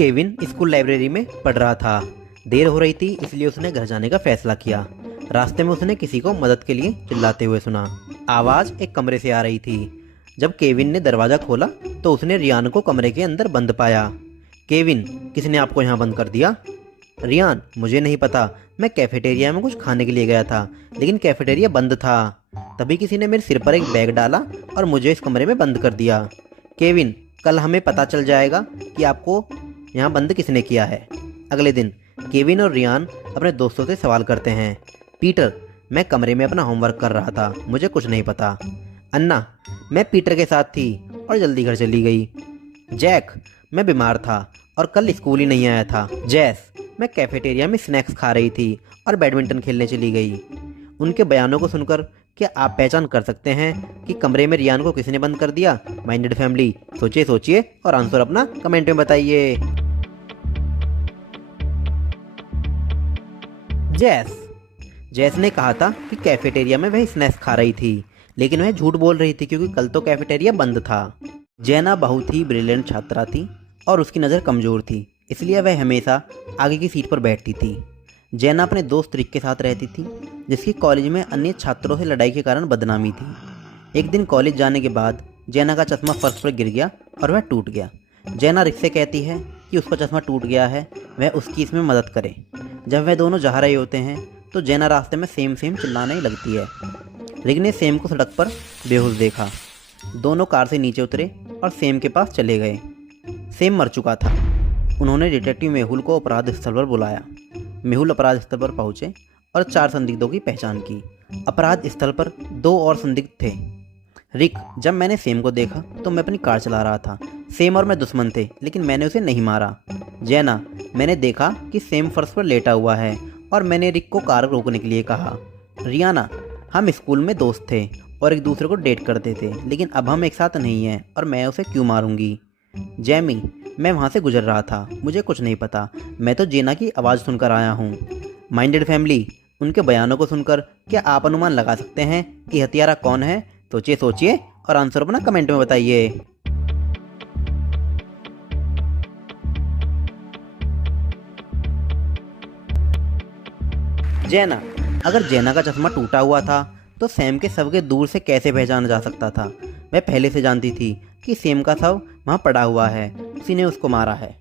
Kevin school library में पढ़ रहा था। देर हो रही थी इसलिए उसने घर जाने का फैसला किया। रास्ते में उसने किसी को मदद के लिए चिल्लाते हुए सुना। आवाज़ एक कमरे से आ रही थी। जब केविन ने दरवाज़ा खोला तो उसने रियान को कमरे के अंदर बंद पाया। केविन, किसने आपको यहाँ बंद कर दिया? रियान, मुझे नहीं पता, मैं कैफेटेरिया में कुछ खाने के लिए गया था, लेकिन कैफेटेरिया बंद था। तभी किसी ने मेरे सिर पर एक बैग डाला और मुझे इस कमरे में बंद कर दिया। केविन, कल हमें पता चल जाएगा कि आपको यहाँ बंद किसने किया है। अगले दिन केविन और रियान अपने दोस्तों से सवाल करते हैं। पीटर, मैं कमरे में अपना होमवर्क कर रहा था, मुझे कुछ नहीं पता। अन्ना, मैं पीटर के साथ थी और जल्दी घर चली गई। जैक, मैं बीमार था और कल स्कूल ही नहीं आया था। जैस, मैं कैफेटेरिया में स्नैक्स खा रही थी और बैडमिंटन खेलने चली गई। उनके बयानों को सुनकर क्या आप पहचान कर सकते हैं कि कमरे में रियान को किसने बंद कर दिया? माइंडेड फैमिली, सोचिए और आंसर अपना कमेंट में बताइए। जैस ने कहा था कि कैफेटेरिया में वह स्नैक्स खा रही थी, लेकिन वह झूठ बोल रही थी क्योंकि कल तो कैफेटेरिया बंद था। जैना बहुत ही ब्रिलियंट छात्रा थी और उसकी नज़र कमज़ोर थी, इसलिए वह हमेशा आगे की सीट पर बैठती थी। जैना अपने दोस्त रिक के साथ रहती थी, जिसकी कॉलेज में अन्य छात्रों से लड़ाई के कारण बदनामी थी। एक दिन कॉलेज जाने के बाद जैना का चश्मा फर्श पर गिर गया और वह टूट गया। जैना रिक से कहती है कि उसका चश्मा टूट गया है, वह उसकी इसमें मदद करे। जब वह दोनों जा रहे होते हैं तो जैना रास्ते में सेम चिल्लाने लगती है। रिक ने सेम को सड़क पर बेहोश देखा। दोनों कार से नीचे उतरे और सेम के पास चले गए। सेम मर चुका था। उन्होंने डिटेक्टिव मेहुल को अपराध स्थल पर बुलाया। मेहुल अपराध स्थल पर पहुंचे और 4 संदिग्धों की पहचान की। अपराध स्थल पर 2 और संदिग्ध थे। रिक, जब मैंने सेम को देखा तो मैं अपनी कार चला रहा था। सेम और मैं दुश्मन थे, लेकिन मैंने उसे नहीं मारा। जैना, मैंने देखा कि सेम फर्श पर लेटा हुआ है और मैंने रिक को कार रोकने के लिए कहा। रियाना, हम स्कूल में दोस्त थे और एक दूसरे को डेट करते थे, लेकिन अब हम एक साथ नहीं हैं और मैं उसे क्यों मारूंगी? जैमी, मैं वहाँ से गुजर रहा था, मुझे कुछ नहीं पता, मैं तो जेना की आवाज़ सुनकर आया हूँ। माइंडेड फैमिली, उनके बयानों को सुनकर क्या आप अनुमान लगा सकते हैं कि हत्यारा कौन है? सोचिए और आंसर अपना कमेंट में बताइए। जैना, अगर जैना का चश्मा टूटा हुआ था तो सैम के शव के दूर से कैसे पहचाना जा सकता था? वह पहले से जानती थी कि सैम का शव वहाँ पड़ा हुआ है, उसी ने उसको मारा है।